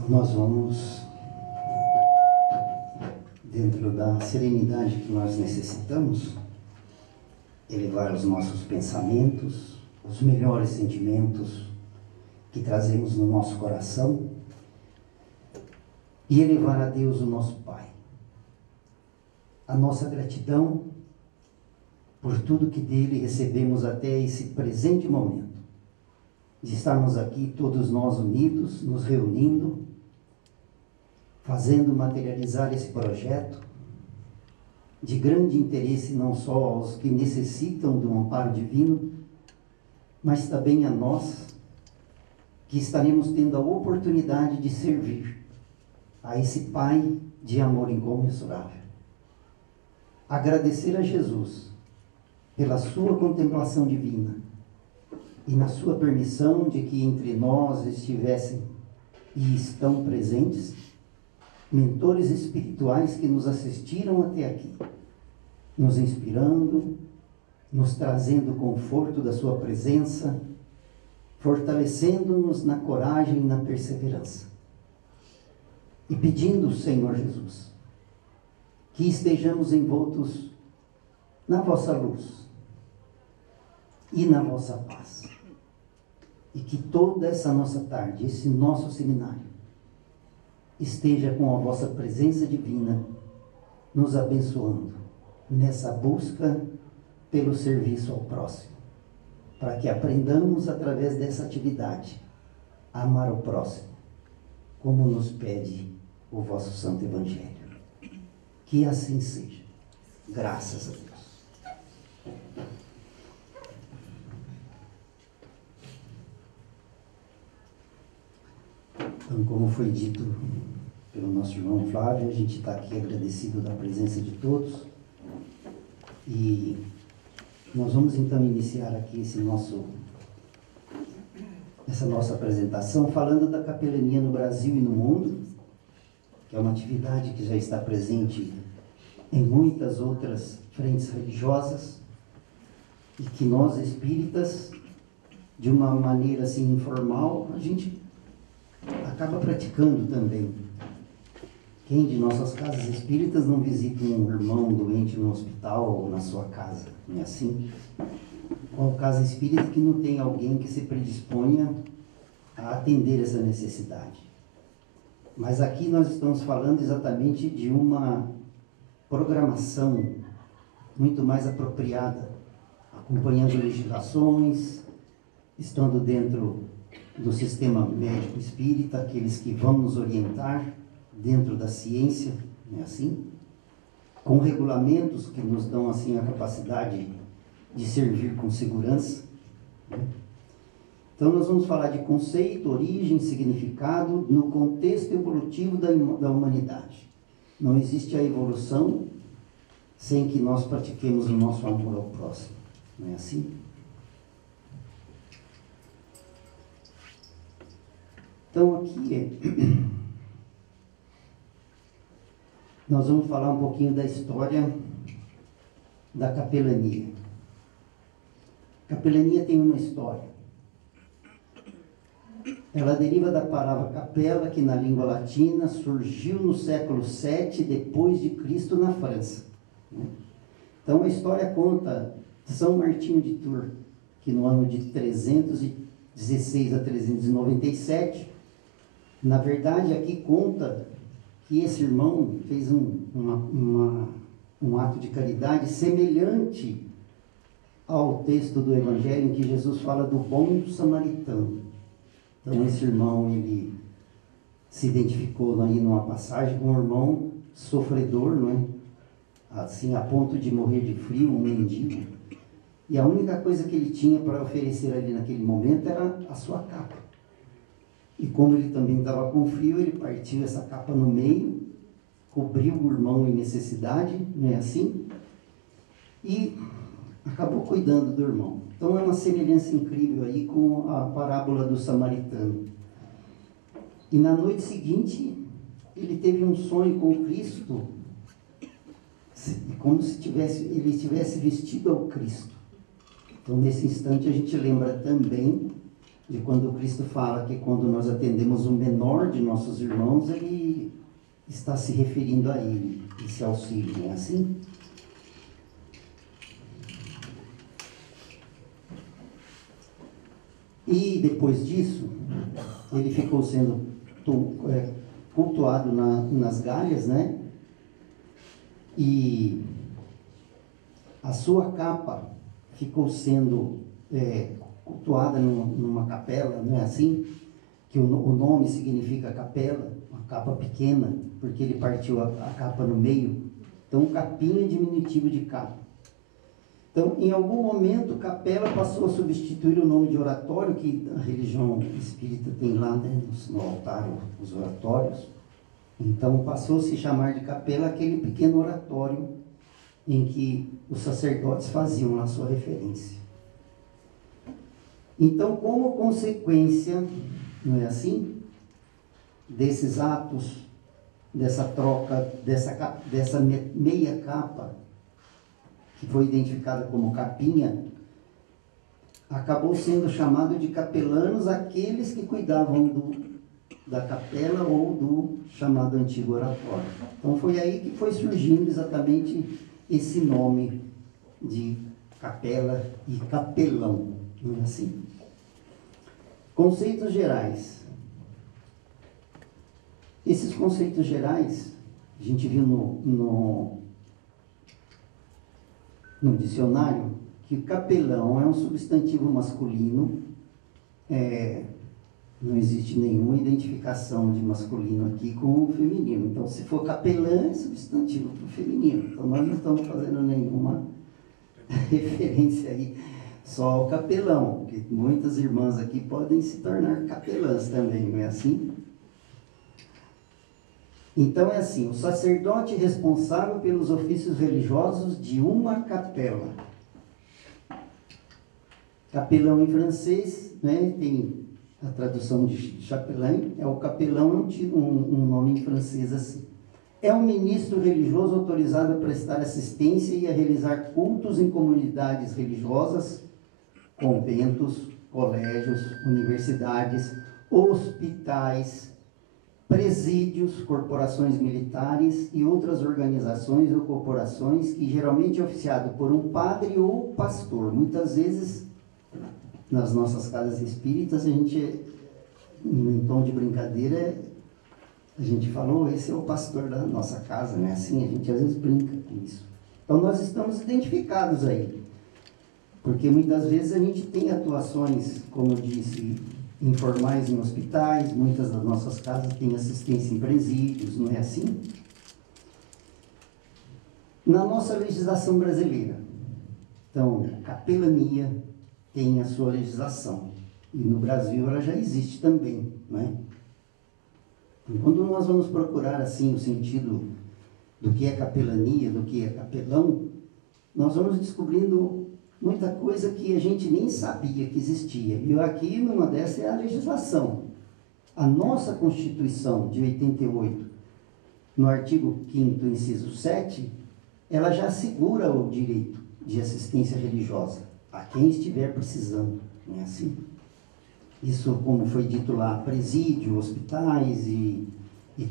Então nós vamos, dentro da serenidade que nós necessitamos, elevar os nossos pensamentos, os melhores sentimentos que trazemos no nosso coração e elevar a Deus, o nosso Pai. A nossa gratidão por tudo que dele recebemos até esse presente momento, de estarmos aqui todos nós unidos, nos reunindo, fazendo materializar esse projeto de grande interesse não só aos que necessitam do amparo divino, mas também a nós, que estaremos tendo a oportunidade de servir a esse Pai de amor incomensurável. Agradecer a Jesus pela sua contemplação divina e na sua permissão de que entre nós estivessem e estão presentes mentores espirituais que nos assistiram até aqui, nos inspirando, nos trazendo o conforto da sua presença, fortalecendo-nos na coragem e na perseverança. E pedindo, Senhor Jesus, que estejamos envoltos na vossa luz e na vossa paz. E que toda essa nossa tarde, esse nosso seminário, esteja com a vossa presença divina, nos abençoando nessa busca pelo serviço ao próximo, para que aprendamos através dessa atividade a amar o próximo, como nos pede o vosso Santo Evangelho. Que assim seja. Graças a Deus. Então, como foi dito pelo nosso irmão Flávio, a gente está aqui agradecido da presença de todos. E nós vamos então iniciar aqui essa nossa apresentação falando da capelania no Brasil e no mundo, que é uma atividade que já está presente em muitas outras frentes religiosas e que nós espíritas, de uma maneira assim informal, a gente acaba praticando também. Quem de nossas casas espíritas não visita um irmão doente no hospital ou na sua casa? Não é assim? Qual casa espírita que não tem alguém que se predisponha a atender essa necessidade? Mas aqui nós estamos falando exatamente de uma programação muito mais apropriada, acompanhando legislações, estando dentro do sistema médico espírita, aqueles que vão nos orientar dentro da ciência, não é assim? Com regulamentos que nos dão assim a capacidade de servir com segurança, né? Então nós vamos falar de conceito, origem, significado no contexto evolutivo da humanidade. Não existe a evolução sem que nós pratiquemos o nosso amor ao próximo, não é assim? Então aqui nós vamos falar um pouquinho da história da capelania. A capelania tem uma história. Ela deriva da palavra capela, que na língua latina surgiu no século VII depois de Cristo na França, né? Então a história conta São Martinho de Tours, que no ano de 316 a 397, na verdade aqui conta que esse irmão fez um ato de caridade semelhante ao texto do Evangelho em que Jesus fala do bom samaritano. Então esse irmão, ele se identificou aí numa passagem com um irmão sofredor, não é? Assim, a ponto de morrer de frio, um mendigo. E a única coisa que ele tinha para oferecer ali naquele momento era a sua capa. E como ele também estava com frio, ele partiu essa capa no meio, cobriu o irmão em necessidade, não é assim? E acabou cuidando do irmão. Então é uma semelhança incrível aí com a parábola do samaritano. E na noite seguinte, ele teve um sonho com Cristo, como se ele estivesse vestido ao Cristo. Então nesse instante a gente lembra também de quando Cristo fala que quando nós atendemos o menor de nossos irmãos, ele está se referindo a ele, esse auxílio, não é assim? E depois disso, ele ficou sendo cultuado nas Gálias, né? E a sua capa ficou sendo cultuada numa capela, não é assim? Que o nome significa capela, uma capa pequena, porque ele partiu a capa no meio. Então, capinha é diminutivo de capa. Então, em algum momento, capela passou a substituir o nome de oratório, que a religião espírita tem lá, né, no altar, os oratórios. Então, passou a se chamar de capela aquele pequeno oratório em que os sacerdotes faziam a sua referência. Então, como consequência, não é assim, desses atos, dessa troca, dessa meia capa, que foi identificada como capinha, acabou sendo chamado de capelanos aqueles que cuidavam da capela ou do chamado antigo oratório. Então foi aí que foi surgindo exatamente esse nome de capela e capelão, não é assim? Conceitos gerais. Esses conceitos gerais, a gente viu no dicionário, que capelão é um substantivo masculino, não existe nenhuma identificação de masculino aqui com o feminino. Então, se for capelã, é substantivo para o feminino. Então, nós não estamos fazendo nenhuma referência aí só ao capelão, porque muitas irmãs aqui podem se tornar capelãs também, não é assim? Então é assim, o sacerdote responsável pelos ofícios religiosos de uma capela. Capelão em francês, né, tem a tradução de chapelain, o capelão é um nome em francês assim. É um ministro religioso autorizado a prestar assistência e a realizar cultos em comunidades religiosas, conventos, colégios, universidades, hospitais, presídios, corporações militares e outras organizações ou corporações que geralmente é oficiado por um padre ou pastor. Muitas vezes, nas nossas casas espíritas, a gente, em tom de brincadeira, a gente falou, esse é o pastor da nossa casa, né? Assim, a gente às vezes brinca com isso. Então, nós estamos identificados aí. Porque muitas vezes a gente tem atuações, como eu disse, informais em hospitais, muitas das nossas casas têm assistência em presídios, não é assim? Na nossa legislação brasileira, então, capelania tem a sua legislação, e no Brasil ela já existe também, não é? Então, quando nós vamos procurar, assim, o sentido do que é capelania, do que é capelão, nós vamos descobrindo muita coisa que a gente nem sabia que existia. E aqui, numa dessas, é a legislação. A nossa Constituição de 88, no artigo 5º, inciso 7, ela já assegura o direito de assistência religiosa a quem estiver precisando, não é assim? Isso, como foi dito lá, presídio, hospitais e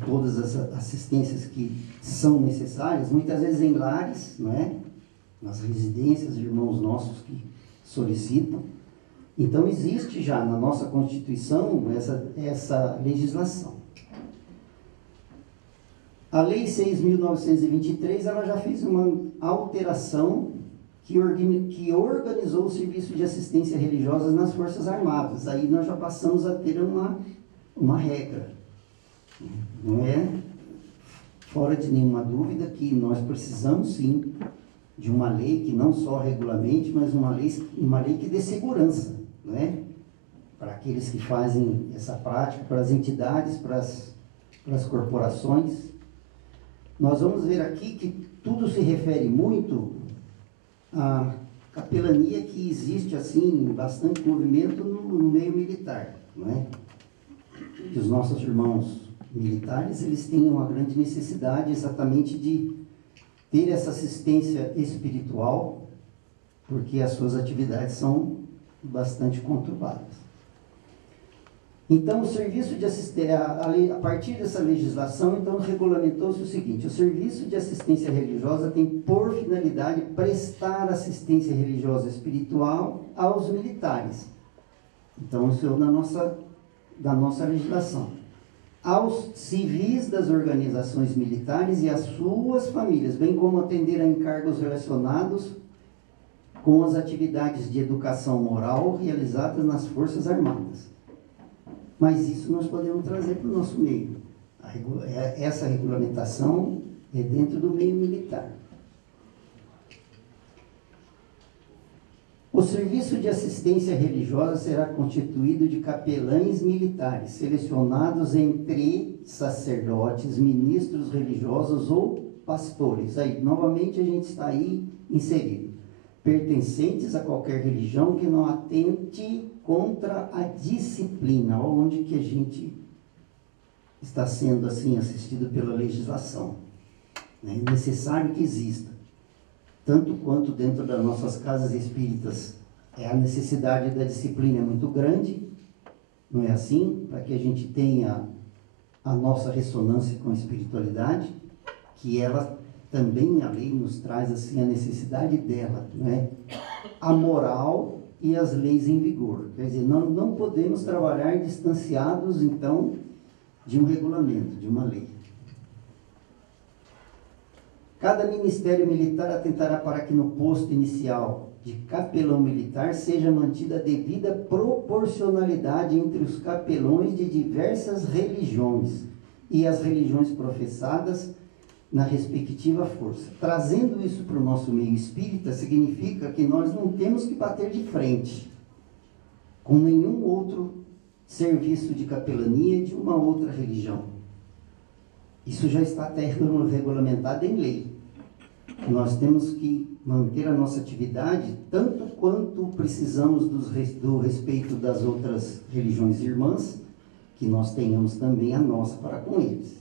todas as assistências que são necessárias, muitas vezes em lares, não é? Nas residências, irmãos nossos que solicitam. Então, existe já na nossa Constituição essa legislação. A Lei 6.923, ela já fez uma alteração que organizou o serviço de assistência religiosa nas Forças Armadas. Aí nós já passamos a ter uma regra. Não é fora de nenhuma dúvida que nós precisamos, sim, de uma lei que não só regulamente, mas uma lei que dê segurança, não é? Para aqueles que fazem essa prática, para as entidades, para as corporações. Nós vamos ver aqui que tudo se refere muito à capelania que existe, assim, bastante movimento no meio militar, não é? Que os nossos irmãos militares, eles têm uma grande necessidade exatamente de ter essa assistência espiritual, porque as suas atividades são bastante conturbadas. Então, o serviço de assistência, a partir dessa legislação, então, regulamentou-se o seguinte: o serviço de assistência religiosa tem por finalidade prestar assistência religiosa espiritual aos militares. Então, isso é da nossa legislação. Aos civis das organizações militares e às suas famílias, bem como atender a encargos relacionados com as atividades de educação moral realizadas nas Forças Armadas. Mas isso nós podemos trazer para o nosso meio. Essa regulamentação é dentro do meio militar. O serviço de assistência religiosa será constituído de capelães militares, selecionados entre sacerdotes, ministros religiosos ou pastores. Aí, novamente, a gente está aí inserido. Pertencentes a qualquer religião que não atente contra a disciplina, onde que a gente está sendo assim assistido pela legislação. É necessário que exista, tanto quanto dentro das nossas casas espíritas, a necessidade da disciplina é muito grande, não é assim? Para que a gente tenha a nossa ressonância com a espiritualidade, que ela também, a lei nos traz assim a necessidade dela, né? A moral e as leis em vigor. Quer dizer, não podemos trabalhar distanciados, então, de um regulamento, de uma lei. Cada ministério militar atentará para que no posto inicial de capelão militar seja mantida a devida proporcionalidade entre os capelões de diversas religiões e as religiões professadas na respectiva força. Trazendo isso para o nosso meio espírita, significa que nós não temos que bater de frente com nenhum outro serviço de capelania de uma outra religião. Isso já está até regulamentado em lei. Nós temos que manter a nossa atividade tanto quanto precisamos do respeito das outras religiões irmãs, que nós tenhamos também a nossa para com eles.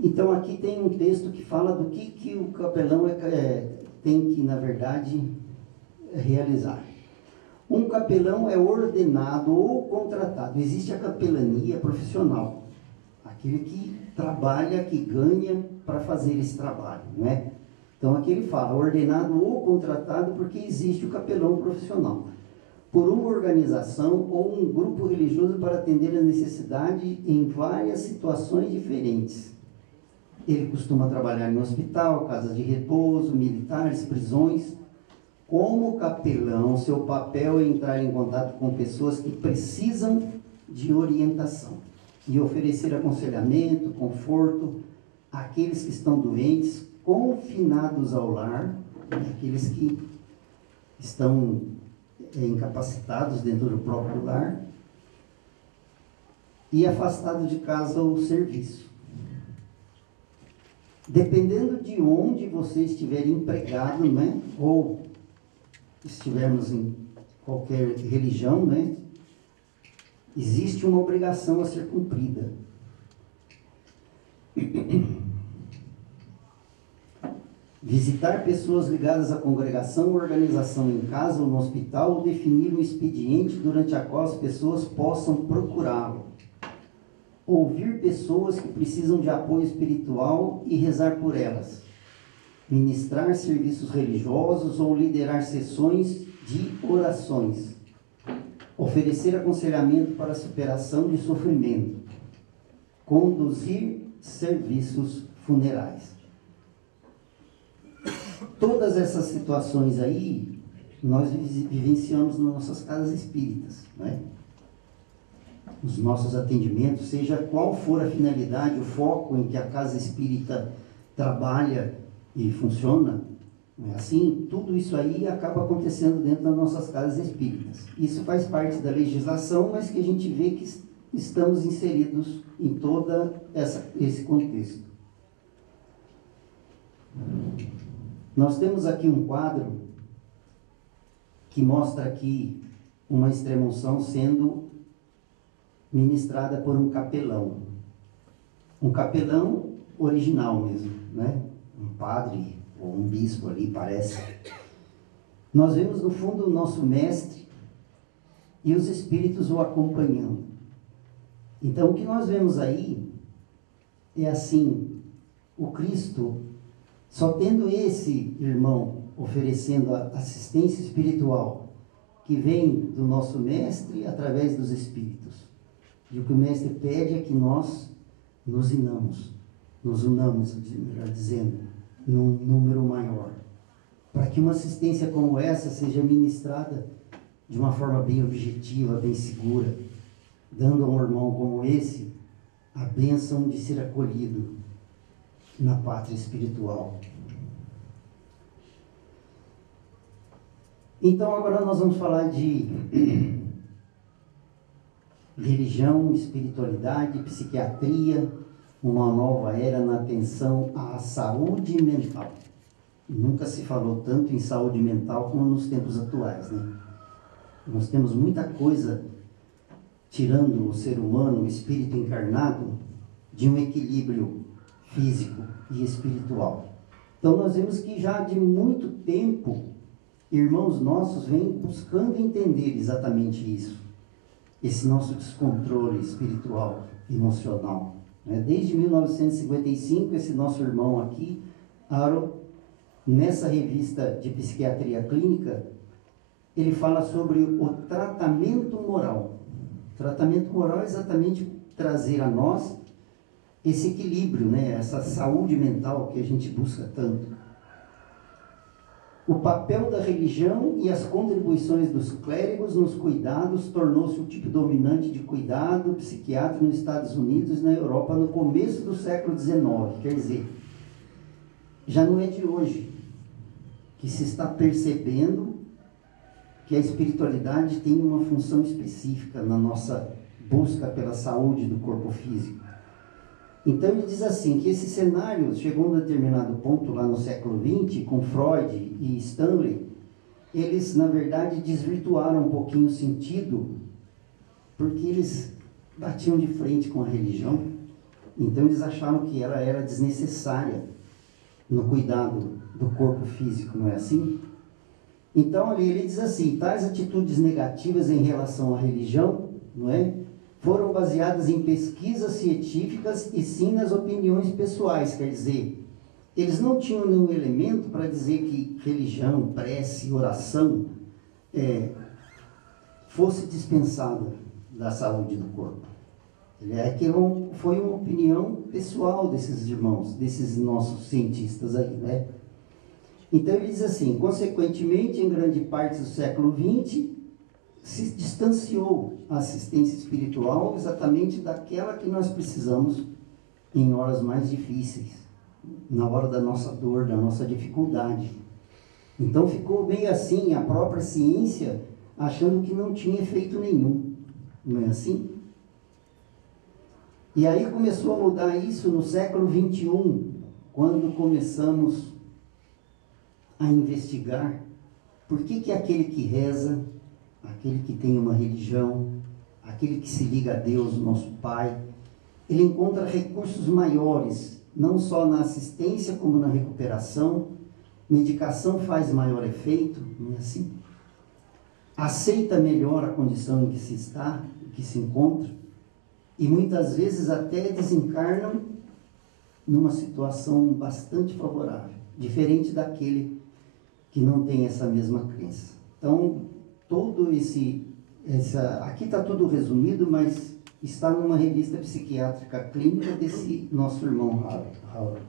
Então, aqui tem um texto que fala do que o capelão tem que, na verdade, realizar. Um capelão é ordenado ou contratado. Existe a capelania profissional, aquele que trabalha, que ganha para fazer esse trabalho, não é? Então, aqui ele fala ordenado ou contratado porque existe o capelão profissional, por uma organização ou um grupo religioso para atender a necessidade em várias situações diferentes. Ele costuma trabalhar em hospital, casas de repouso, militares, prisões. Como capelão, seu papel é entrar em contato com pessoas que precisam de orientação e oferecer aconselhamento, conforto àqueles que estão doentes, confinados ao lar, aqueles que estão incapacitados dentro do próprio lar e afastados de casa ou serviço. Dependendo de onde você estiver empregado, né, ou estivermos em qualquer religião, né, existe uma obrigação a ser cumprida. Visitar pessoas ligadas à congregação ou organização em casa ou no hospital, ou definir um expediente durante a qual as pessoas possam procurá-lo. Ouvir pessoas que precisam de apoio espiritual e rezar por elas. Ministrar serviços religiosos ou liderar sessões de orações. Oferecer aconselhamento para a superação de sofrimento. Conduzir serviços funerais. Todas essas situações aí, nós vivenciamos nas nossas casas espíritas, né? Os nossos atendimentos, seja qual for a finalidade, o foco em que a casa espírita trabalha e funciona, né? Assim, tudo isso aí acaba acontecendo dentro das nossas casas espíritas. Isso faz parte da legislação, mas que a gente vê que estamos inseridos em todo esse contexto. Nós temos aqui um quadro que mostra aqui uma extrema-unção sendo ministrada por um capelão. Um capelão original mesmo, né? Um padre ou um bispo ali, parece. Nós vemos no fundo o nosso mestre e os espíritos o acompanhando. Então o que nós vemos aí é assim, o Cristo, só tendo esse irmão oferecendo a assistência espiritual, que vem do nosso mestre através dos espíritos. E o que o mestre pede é que nós nos unamos, melhor dizendo, num número maior, para que uma assistência como essa seja ministrada de uma forma bem objetiva, bem segura, dando a um irmão como esse a bênção de ser acolhido na pátria espiritual. Então agora nós vamos falar de religião, espiritualidade, psiquiatria, uma nova era na atenção à saúde mental. Nunca se falou tanto em saúde mental como nos tempos atuais, né? Nós temos muita coisa tirando o ser humano, o espírito encarnado, de um equilíbrio físico e espiritual. Então nós vemos que já de muito tempo, irmãos nossos vêm buscando entender exatamente isso, esse nosso descontrole espiritual, emocional. Desde 1955, esse nosso irmão aqui, Aaron, nessa revista de psiquiatria clínica, ele fala sobre o tratamento moral. O tratamento moral é exatamente trazer a nós esse equilíbrio, essa saúde mental que a gente busca tanto. O papel da religião e as contribuições dos clérigos nos cuidados tornou-se o tipo dominante de cuidado psiquiátrico nos Estados Unidos e na Europa no começo do século XIX. Quer dizer, já não é de hoje que se está percebendo que a espiritualidade tem uma função específica na nossa busca pela saúde do corpo físico. Então ele diz assim, que esse cenário chegou a um determinado ponto lá no século XX, com Freud e Stanley, eles na verdade desvirtuaram um pouquinho o sentido, porque eles batiam de frente com a religião, então eles acharam que ela era desnecessária no cuidado do corpo físico, não é assim? Então ali ele diz assim, tais atitudes negativas em relação à religião, não é? Foram baseadas em pesquisas científicas e sim nas opiniões pessoais, quer dizer, eles não tinham nenhum elemento para dizer que religião, prece, oração fosse dispensada da saúde do corpo. Foi uma opinião pessoal desses irmãos, desses nossos cientistas aí, né? Então ele diz assim, consequentemente, em grande parte do século XX, se distanciou a assistência espiritual exatamente daquela que nós precisamos em horas mais difíceis, na hora da nossa dor, da nossa dificuldade. Então ficou meio assim, a própria ciência achando que não tinha efeito nenhum, não é assim? E aí começou a mudar isso no século XXI, quando começamos a investigar por que aquele que reza, aquele que tem uma religião, aquele que se liga a Deus, nosso Pai, ele encontra recursos maiores, não só na assistência como na recuperação. Medicação faz maior efeito, não é assim? Aceita melhor a condição em que se está, em que se encontra, e muitas vezes até desencarnam numa situação bastante favorável, diferente daquele que não tem essa mesma crença. Então, aqui está tudo resumido, mas está numa revista psiquiátrica clínica desse nosso irmão Howard.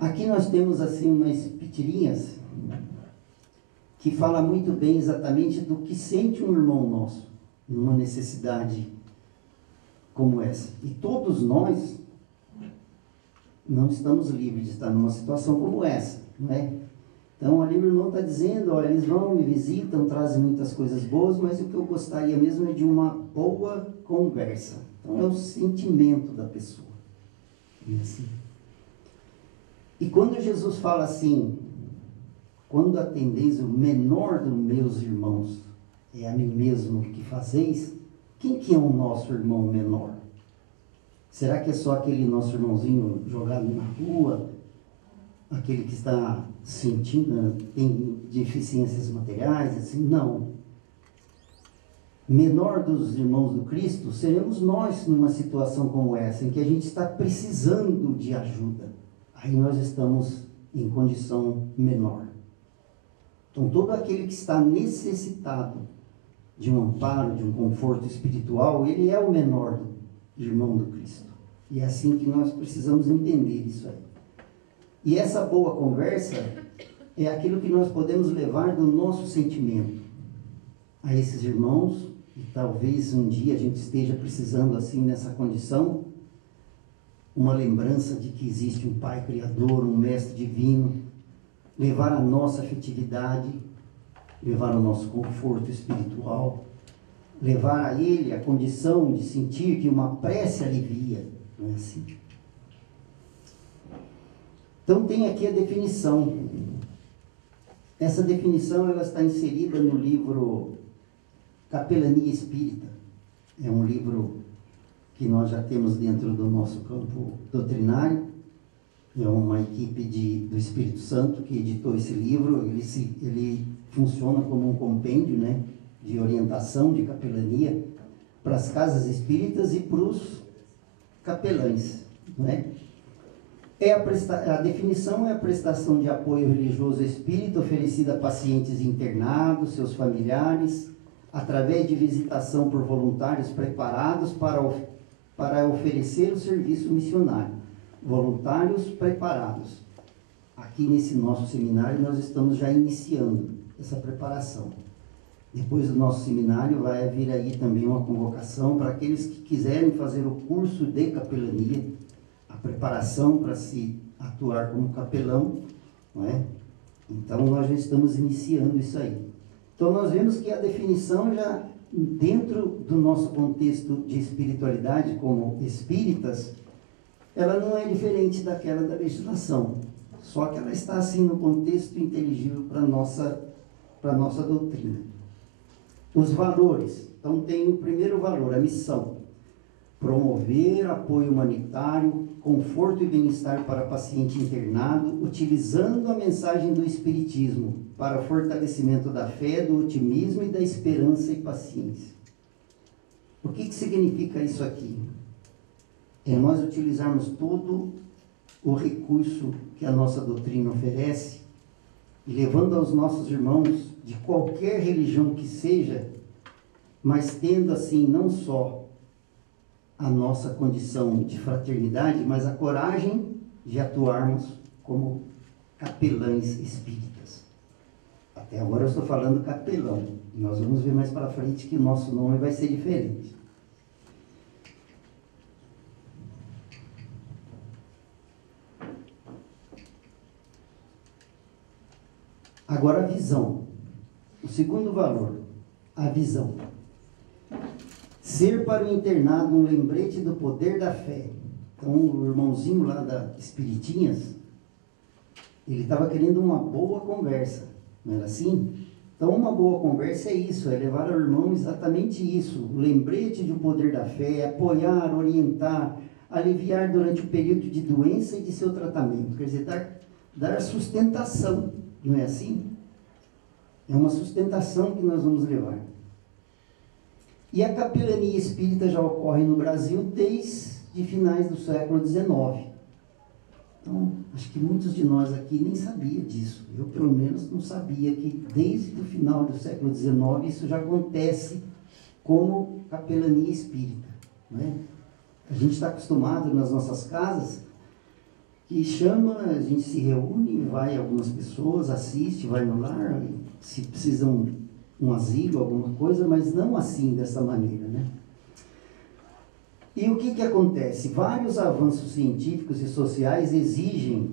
Aqui nós temos assim umas pitirinhas que fala muito bem exatamente do que sente um irmão nosso numa necessidade como essa. E todos nós não estamos livres de estar numa situação como essa, não é? Então ali o irmão está dizendo, olha, eles vão, me visitam, trazem muitas coisas boas, mas o que eu gostaria mesmo é de uma boa conversa. Então é o sentimento da pessoa. Assim. E quando Jesus fala assim, quando atendeis o menor dos meus irmãos, é a mim mesmo que fazeis, quem que é o nosso irmão menor? Será que é só aquele nosso irmãozinho jogado na rua, aquele que está sentindo, tem deficiências materiais, assim, não. Menor dos irmãos do Cristo, seremos nós numa situação como essa, em que a gente está precisando de ajuda. Aí nós estamos em condição menor. Então, todo aquele que está necessitado de um amparo, de um conforto espiritual, ele é o menor do irmão do Cristo. E é assim que nós precisamos entender isso aí. E essa boa conversa é aquilo que nós podemos levar do nosso sentimento a esses irmãos, e talvez um dia a gente esteja precisando assim nessa condição, uma lembrança de que existe um Pai Criador, um Mestre Divino, levar a nossa afetividade, levar o nosso conforto espiritual, levar a Ele a condição de sentir que uma prece alivia, não é assim? Então tem aqui a definição. Essa definição ela está inserida no livro Capelania Espírita. É um livro que nós já temos dentro do nosso campo doutrinário. É uma equipe do Espírito Santo que editou esse livro. Ele funciona como um compêndio, né, de orientação de capelania para as casas espíritas e para os capelães, né? A definição é a prestação de apoio religioso espírita oferecida a pacientes internados, seus familiares, através de visitação por voluntários preparados para oferecer o serviço missionário. Voluntários preparados. Aqui nesse nosso seminário nós estamos já iniciando essa preparação. Depois do nosso seminário vai vir aí também uma convocação para aqueles que quiserem fazer o curso de capelania, a preparação para se atuar como capelão, não é? Então nós já estamos iniciando isso aí. Então nós vemos que a definição já dentro do nosso contexto de espiritualidade como espíritas, ela não é diferente daquela da legislação, só que ela está assim no contexto inteligível para a nossa doutrina. Os valores, então tem o primeiro valor, a missão: promover apoio humanitário, conforto e bem-estar para paciente internado, utilizando a mensagem do Espiritismo para fortalecimento da fé, do otimismo e da esperança e paciência. O que significa isso aqui? É nós utilizarmos todo o recurso que a nossa doutrina oferece, e levando aos nossos irmãos de qualquer religião que seja, mas tendo assim não só a nossa condição de fraternidade, mas a coragem de atuarmos como capelães espíritas. Até agora eu estou falando capelão. Nós vamos ver mais para frente que o nosso nome vai ser diferente. Agora a visão. O segundo valor, a visão. Ser para o internado um lembrete do poder da fé. Então, o irmãozinho lá da Espiritinhas, ele estava querendo uma boa conversa, não era assim? Então, uma boa conversa é isso, é levar ao irmão exatamente isso, o lembrete do poder da fé, apoiar, orientar, aliviar durante o período de doença e de seu tratamento, quer dizer, dar sustentação, não é assim? É uma sustentação que nós vamos levar. E a capelania espírita já ocorre no Brasil desde finais do século XIX. Então, acho que muitos de nós aqui nem sabiam disso. Eu, pelo menos, não sabia que desde o final do século XIX isso já acontece como capelania espírita, né? A gente está acostumado nas nossas casas que chama, a gente se reúne, vai algumas pessoas, assiste, vai no lar, se precisam um asilo, alguma coisa, mas não assim, dessa maneira, né? E o que acontece? Vários avanços científicos e sociais exigem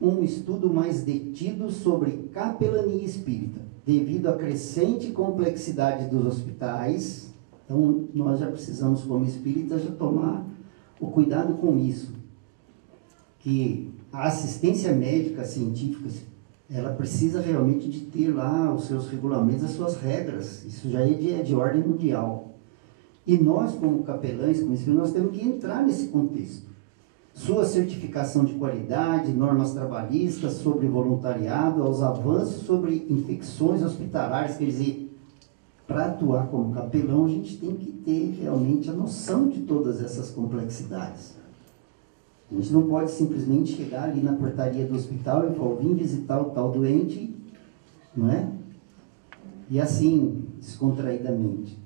um estudo mais detido sobre capelania espírita, devido à crescente complexidade dos hospitais. Então, nós já precisamos, como espíritas, já tomar o cuidado com isso, que a assistência médica científica, ela precisa realmente de ter lá os seus regulamentos, as suas regras. Isso já é de ordem mundial. E nós, como capelães, como espíritos, nós temos que entrar nesse contexto. sua certificação de qualidade, normas trabalhistas sobre voluntariado, aos avanços sobre infecções hospitalares. Quer dizer, para atuar como capelão, a gente tem que ter realmente a noção de todas essas complexidades. A gente não pode simplesmente chegar ali na portaria do hospital e falar, vim visitar o tal doente, não é? E assim, descontraídamente.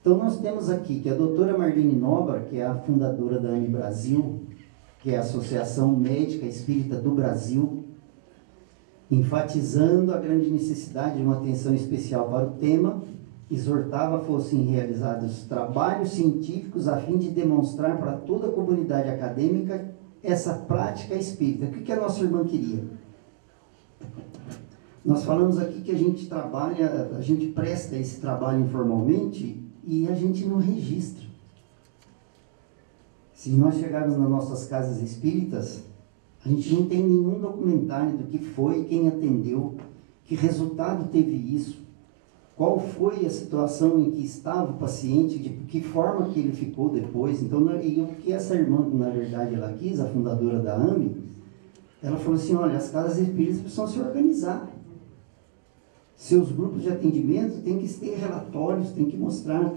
Então, nós temos aqui que a doutora Marlene Nóbrega, que é a fundadora da AME Brasil, que é a Associação Médica Espírita do Brasil, enfatizando a grande necessidade de uma atenção especial para o tema, exortava fossem realizados trabalhos científicos a fim de demonstrar para toda a comunidade acadêmica essa prática espírita. O que a nossa irmã queria? Nós falamos aqui que a gente trabalha, a gente presta esse trabalho informalmente e a gente não registra. Se nós chegarmos nas nossas casas espíritas, a gente não tem nenhum documentário do que foi, quem atendeu, que resultado teve isso, qual foi a situação em que estava o paciente, de que forma que ele ficou depois. Então, e o que essa irmã, na verdade, ela quis, a fundadora da AME, ela falou assim, olha, as casas espíritas precisam se organizar. Seus grupos de atendimento têm que ter relatórios, tem que mostrar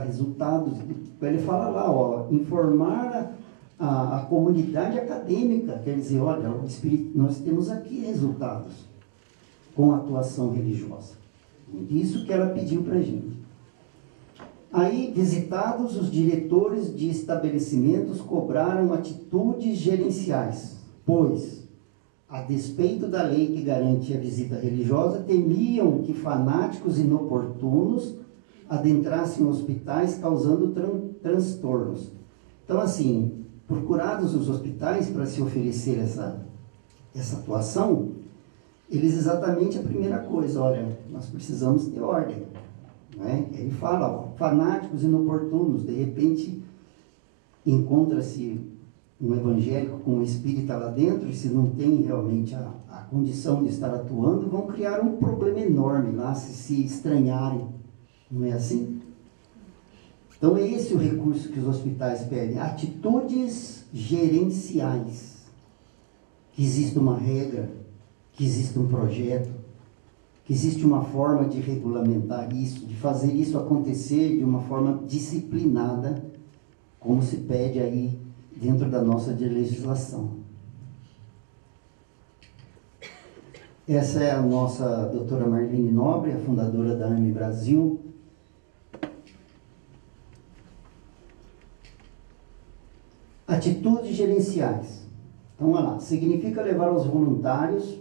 resultados. Ele fala lá, ó, informar a comunidade acadêmica, quer dizer, olha, nós temos aqui resultados com a atuação religiosa. Isso que ela pediu para a gente. Aí, visitados, os diretores de estabelecimentos cobraram atitudes gerenciais, pois, a despeito da lei que garante a visita religiosa, temiam que fanáticos inoportunos adentrassem hospitais causando transtornos. Então, assim, procurados os hospitais para se oferecer essa atuação, eles exatamente a primeira coisa, olha, nós precisamos ter ordem. Né? Ele fala, ó, fanáticos inoportunos, de repente encontra-se um evangélico com um espírita lá dentro, e se não tem realmente a condição de estar atuando, vão criar um problema enorme lá, se estranharem. Não é assim? Então, é esse o recurso que os hospitais pedem. Atitudes gerenciais. Que exista uma regra, que exista um projeto, que existe uma forma de regulamentar isso, de fazer isso acontecer de uma forma disciplinada, como se pede aí dentro da nossa legislação. Essa é a nossa doutora Marlene Nóbrega, a fundadora da AME Brasil. Atitudes gerenciais. Então, olha lá, significa levar aos voluntários,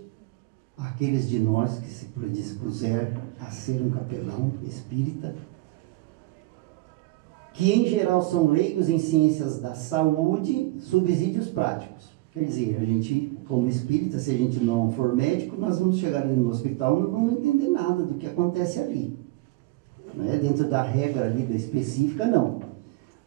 aqueles de nós que se predispuser a ser um capelão espírita, que em geral são leigos em ciências da saúde, subsídios práticos. Quer dizer, a gente, como espírita, se a gente não for médico, nós vamos chegar ali no hospital e não vamos entender nada do que acontece ali. Né? Dentro da regra ali da específica, não.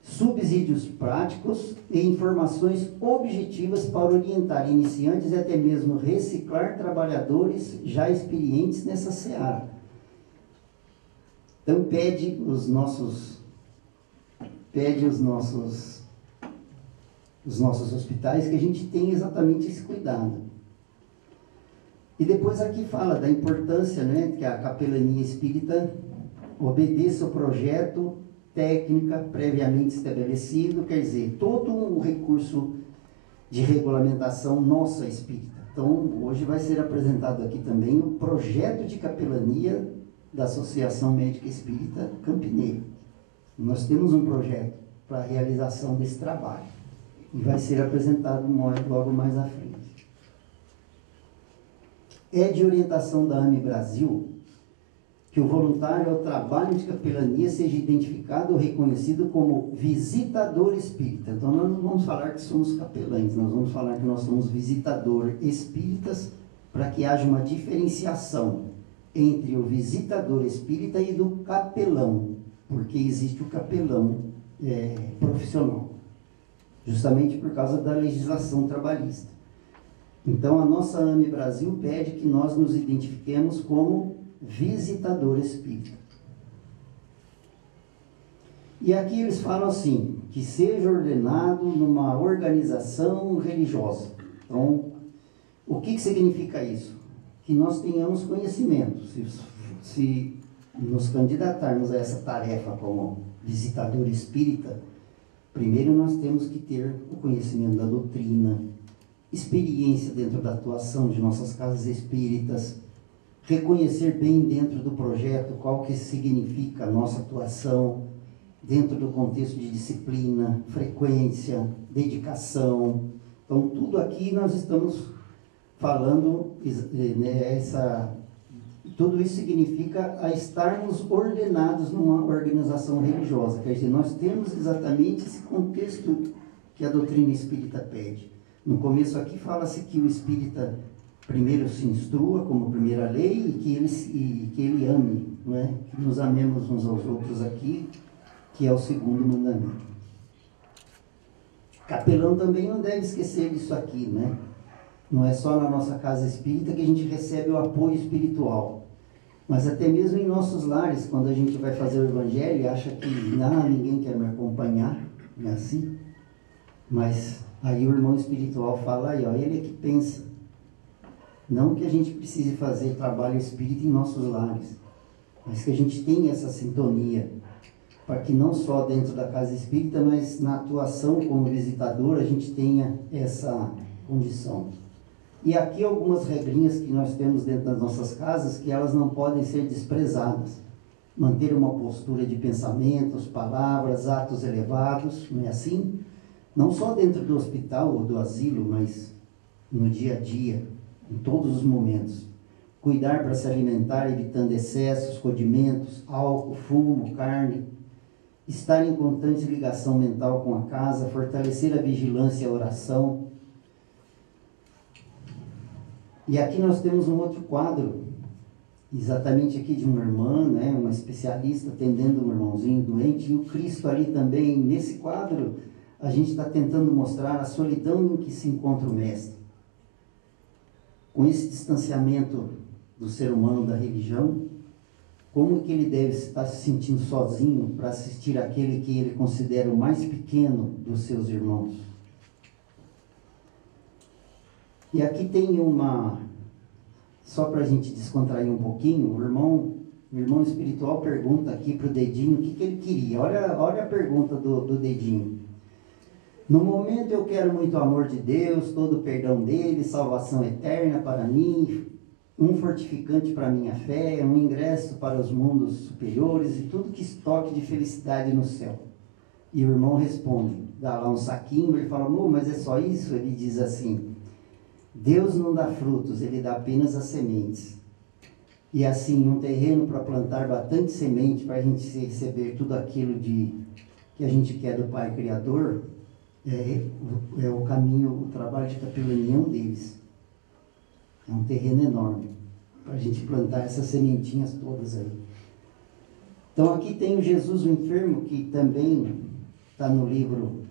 Subsídios práticos e informações objetivas para orientar iniciantes e até mesmo reciclar trabalhadores já experientes nessa seara. Então, pede os nossos hospitais que a gente tenha exatamente esse cuidado. E depois aqui fala da importância, né, que a capelania espírita obedeça o projeto técnica previamente estabelecido, quer dizer, todo um recurso de regulamentação nossa espírita. Então, hoje vai ser apresentado aqui também o projeto de capelania da Associação Médica Espírita Campineiro. Nós temos um projeto para a realização desse trabalho e vai ser apresentado logo mais à frente. É de orientação da AME Brasil que o voluntário ao trabalho de capelania seja identificado ou reconhecido como visitador espírita. Então, nós não vamos falar que somos capelães, nós vamos falar que nós somos visitador espíritas, para que haja uma diferenciação entre o visitador espírita e do capelão, porque existe o capelão profissional, justamente por causa da legislação trabalhista. Então, a nossa AME Brasil pede que nós nos identifiquemos como visitador espírita. E aqui eles falam assim, que seja ordenado numa organização religiosa. Então, o que significa isso? Que nós tenhamos conhecimento. Se nos candidatarmos a essa tarefa como visitador espírita, primeiro nós temos que ter o conhecimento da doutrina, experiência dentro da atuação de nossas casas espíritas, reconhecer bem dentro do projeto qual que significa a nossa atuação, dentro do contexto de disciplina, frequência, dedicação. Então, tudo aqui nós estamos falando, né, tudo isso significa a estarmos ordenados numa organização religiosa. Quer dizer, nós temos exatamente esse contexto que a doutrina espírita pede. No começo aqui fala-se que o espírita primeiro se instrua como primeira lei e que ele ame, não é? Que nos amemos uns aos outros aqui, que é o segundo mandamento. Capelão também não deve esquecer disso aqui, né? Não é só na nossa casa espírita que a gente recebe o apoio espiritual, mas até mesmo em nossos lares, quando a gente vai fazer o evangelho e acha que ninguém quer me acompanhar, não é assim? Mas aí o irmão espiritual fala aí, ó, ele é que pensa. Não que a gente precise fazer trabalho espírita em nossos lares, mas que a gente tenha essa sintonia, para que não só dentro da casa espírita, mas na atuação como visitador, a gente tenha essa condição. E aqui algumas regrinhas que nós temos dentro das nossas casas, que elas não podem ser desprezadas. Manter uma postura de pensamentos, palavras, atos elevados, não é assim? Não só dentro do hospital ou do asilo, mas no dia a dia, em todos os momentos. Cuidar para se alimentar, evitando excessos, condimentos, álcool, fumo, carne. Estar em constante ligação mental com a casa, fortalecer a vigilância e a oração. E aqui nós temos um outro quadro, exatamente aqui de uma irmã, né, uma especialista atendendo um irmãozinho doente, e o Cristo ali também. Nesse quadro, a gente está tentando mostrar a solidão em que se encontra o Mestre. Com esse distanciamento do ser humano da religião, como que ele deve estar se sentindo sozinho para assistir aquele que ele considera o mais pequeno dos seus irmãos? E aqui tem só para a gente descontrair um pouquinho, o irmão espiritual pergunta aqui para o dedinho o que ele queria. Olha a pergunta do dedinho. No momento eu quero muito amor de Deus, todo o perdão dele, salvação eterna para mim, um fortificante para a minha fé, um ingresso para os mundos superiores e tudo que estoque de felicidade no céu. E o irmão responde, dá lá um saquinho, ele fala, mas é só isso? Ele diz assim, Deus não dá frutos, ele dá apenas as sementes. E assim, um terreno para plantar bastante semente, para a gente receber tudo aquilo que a gente quer do Pai Criador, é o caminho, o trabalho de capelania é um deles. É um terreno enorme, para a gente plantar essas sementinhas todas aí. Então aqui tem o Jesus o Enfermo, que também está no livro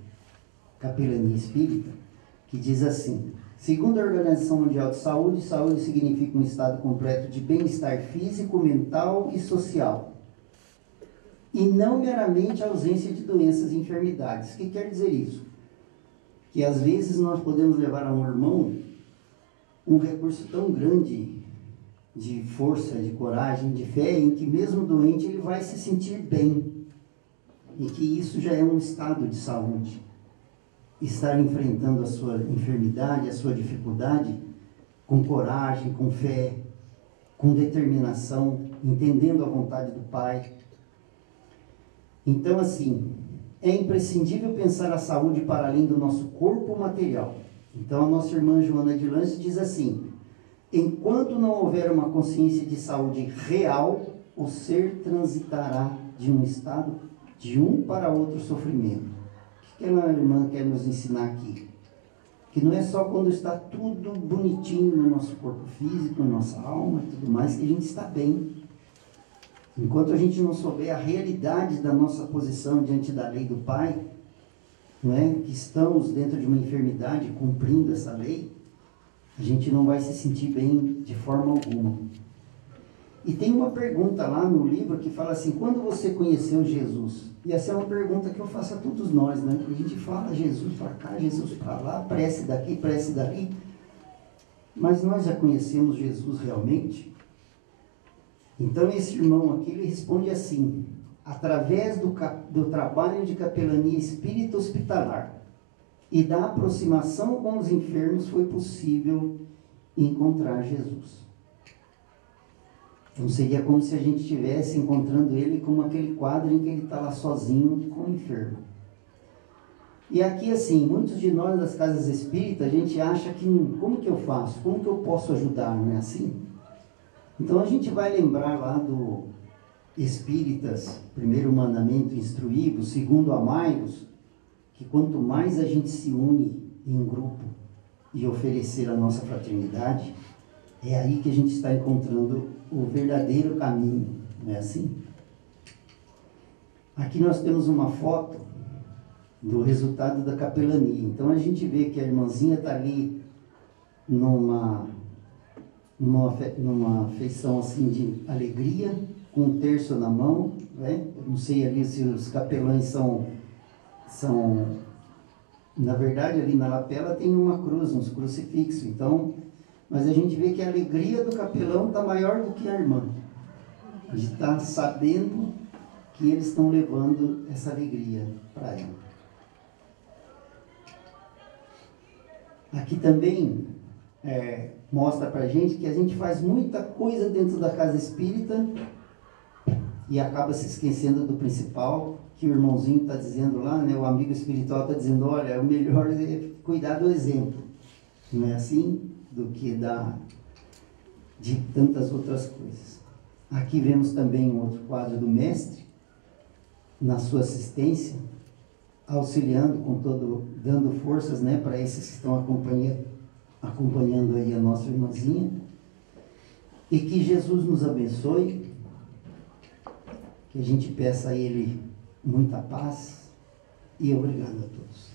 Capelania Espírita, que diz assim, segundo a Organização Mundial de Saúde, saúde significa um estado completo de bem-estar físico, mental e social. E não meramente a ausência de doenças e enfermidades. O que quer dizer isso? Que às vezes nós podemos levar a um irmão um recurso tão grande de força, de coragem, de fé, em que mesmo doente ele vai se sentir bem. E que isso já é um estado de saúde. Estar enfrentando a sua enfermidade, a sua dificuldade, com coragem, com fé, com determinação, entendendo a vontade do Pai. Então, assim, é imprescindível pensar a saúde para além do nosso corpo material. Então, a nossa irmã Joana de Lance diz assim, enquanto não houver uma consciência de saúde real, o ser transitará de um estado, de um para outro sofrimento. O que a irmã quer nos ensinar aqui? Que não é só quando está tudo bonitinho no nosso corpo físico, na nossa alma e tudo mais, que a gente está bem. Enquanto a gente não souber a realidade da nossa posição diante da lei do Pai, não é? Que estamos dentro de uma enfermidade cumprindo essa lei, a gente não vai se sentir bem de forma alguma. E tem uma pergunta lá no livro que fala assim, quando você conheceu Jesus? E essa é uma pergunta que eu faço a todos nós, né? Porque a gente fala Jesus para cá, Jesus para lá, prece daqui, prece dali. Mas nós já conhecemos Jesus realmente? Então esse irmão aqui, ele responde assim: através do trabalho de capelania espírita hospitalar e da aproximação com os enfermos foi possível encontrar Jesus. Então seria como se a gente estivesse encontrando ele como aquele quadro em que ele está lá sozinho com o enfermo. E aqui assim, muitos de nós das casas espíritas, a gente acha que, como que eu faço? Como que eu posso ajudar? Não é assim? Então a gente vai lembrar lá do Espíritas, primeiro mandamento, instruí-vos, segundo, amai-vos, que quanto mais a gente se une em grupo e oferecer a nossa fraternidade, é aí que a gente está encontrando o verdadeiro caminho, não é assim? Aqui nós temos uma foto do resultado da capelania. Então a gente vê que a irmãzinha está ali numa feição assim de alegria, com um terço na mão, né? Eu não sei ali se os capelães são na verdade ali na lapela tem uma cruz, uns crucifixos, então, mas a gente vê que a alegria do capelão está maior do que a irmã. A gente está sabendo que eles estão levando essa alegria para ela. Aqui também mostra para a gente que a gente faz muita coisa dentro da casa espírita e acaba se esquecendo do principal, que o irmãozinho está dizendo lá, né, o amigo espiritual está dizendo, olha, o melhor é cuidar do exemplo, não é assim? Do que de tantas outras coisas. Aqui vemos também um outro quadro do mestre, na sua assistência, auxiliando com dando forças, né, para esses que estão acompanhando aí a nossa irmãzinha, e que Jesus nos abençoe, que a gente peça a Ele muita paz, e obrigado a todos.